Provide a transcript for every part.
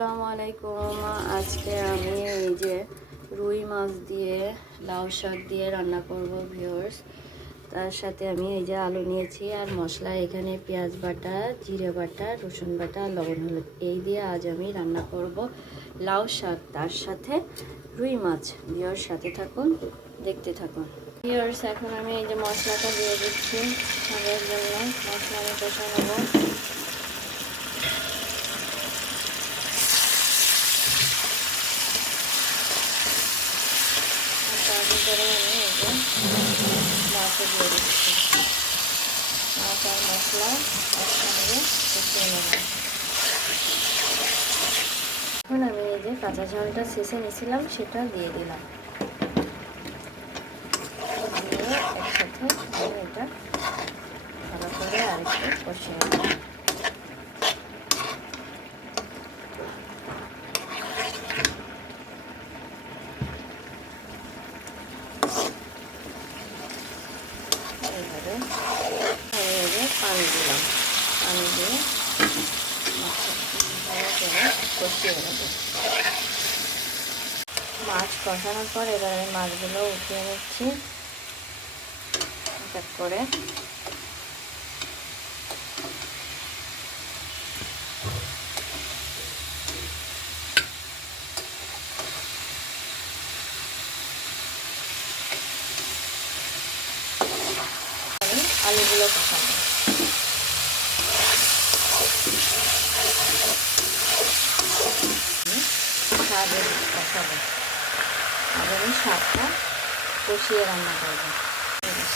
আসসালামু আলাইকুম। আজকে আমি এই যে রুই মাছ দিয়ে লাউ শাক দিয়ে রান্না করব ভিউয়ার্স। তার সাথে আমি এই যে আলু নিয়েছি আর মশলা এখানে পেঁয়াজ বাটা, জিরে বাটা, রসুন বাটা, লবণ হলুদ এই দিয়ে আজ আমি রান্না করব লাউ শাক, তার সাথে রুই মাছ। ভিউয়ার্স সাথে থাকুন, দেখতে থাকুন। ভিউয়ার্স এখন আমি এই যে মশলাটা দিয়ে দিচ্ছি শাকের জন্য। মশলা আমি কষা নেব। তার ভিতরে আমি এই যে মাছও দিয়ে দিচ্ছি। মাছ আর মশলা একসঙ্গে কষিয়ে নেব। এখন আমি এই যে কাঁচা ঝালটা শেষে নিয়েছিলাম সেটা দিয়ে দিলাম, দিয়ে একসাথে আমি এটা ভালো করে আরেকটু কষিয়ে নেব। এইভাবে আমি এই যে পানি দিলাম, পানি দিয়ে ভালো করে কষিয়ে নেব। মাছ কষানোর পর এবার আমি মাছগুলো উঠিয়ে নিচ্ছি এক করে। আমি আলুগুলো কষাবো। শাক কষাবো, আর আমি শাকটা কষিয়ে রান্না করবো।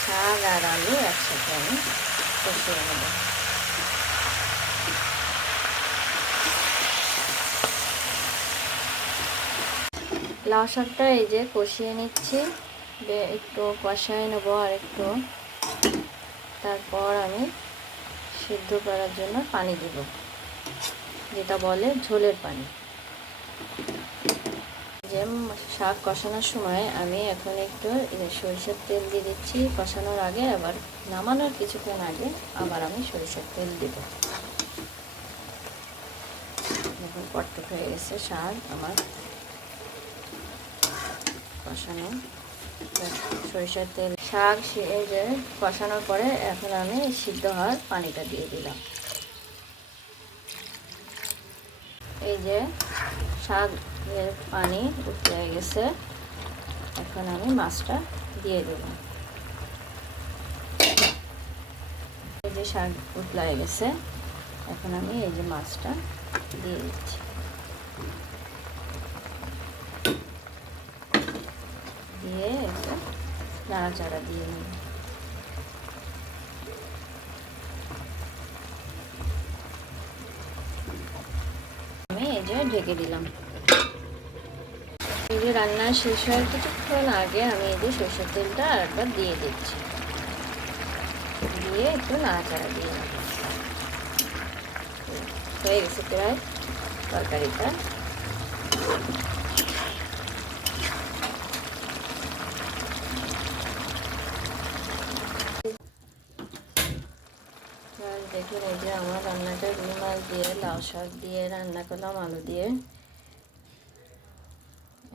শাক আর আলু একসাথে আমি কষিয়ে নেব। লাউ শাকটা এই যে কষিয়ে নিচ্ছি, একটু কষায় নেবো আর একটু। তারপর আমি সিদ্ধ করার জন্য পানি দিব, যেটা বলে ঝোলের পানি। যে শাক কষানোর সময় আমি এখন একটু সরিষার তেল দিয়ে দিচ্ছি কষানোর আগে, আবার নামানোর কিছুক্ষণ আগে আবার আমি সরিষার তেল দিব। এখন কটকট হয়ে গেছে শাক আমার কষানো। সরিষার তেল শাক এই যে কষানোর পরে এখন আমি সিদ্ধ হওয়ার পানিটা দিয়ে দিলাম। এই যে শাকের পানি উঠে গেছে, এখন আমি মাছটা দিয়ে দেব। এই যে শাক উতলায় গেছে, এখন আমি এই যে মাছটা দিয়ে দিচ্ছি। দিয়ে একটা নাড়াচাড়া দিয়ে নেব। আমি এই যে ঢেকে দিলাম। এই যে রান্না শেষ হওয়ার কিছুক্ষণ আগে আমি এই যে সরষের তেলটা আরেকবার দিয়ে দিচ্ছি, দিয়ে একটু নাড়াচাড়া দিয়ে নেব। হয়ে গেছে প্রায় তরকারিটা। দেখুন এই যে আমার রান্নাটা রুই মাছ দিয়ে লাউ শাক দিয়ে রান্না করলাম আলু দিয়ে।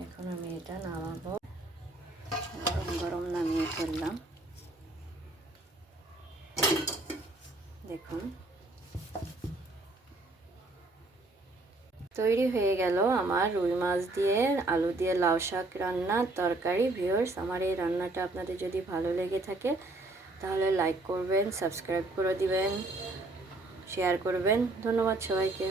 এখন আমি এটা নামাবো, গরম গরম নামিয়ে ফেললাম। দেখুন তৈরি হয়ে গেল আমার রুই মাছ দিয়ে আলু দিয়ে লাউ শাক রান্নার তরকারি। ভিউয়ার্স আমার এই রান্নাটা আপনাদের যদি ভালো লেগে থাকে তাহলে লাইক করবেন, সাবস্ক্রাইব করে দিবেন, শেয়ার করবেন। ধন্যবাদ সবাইকে।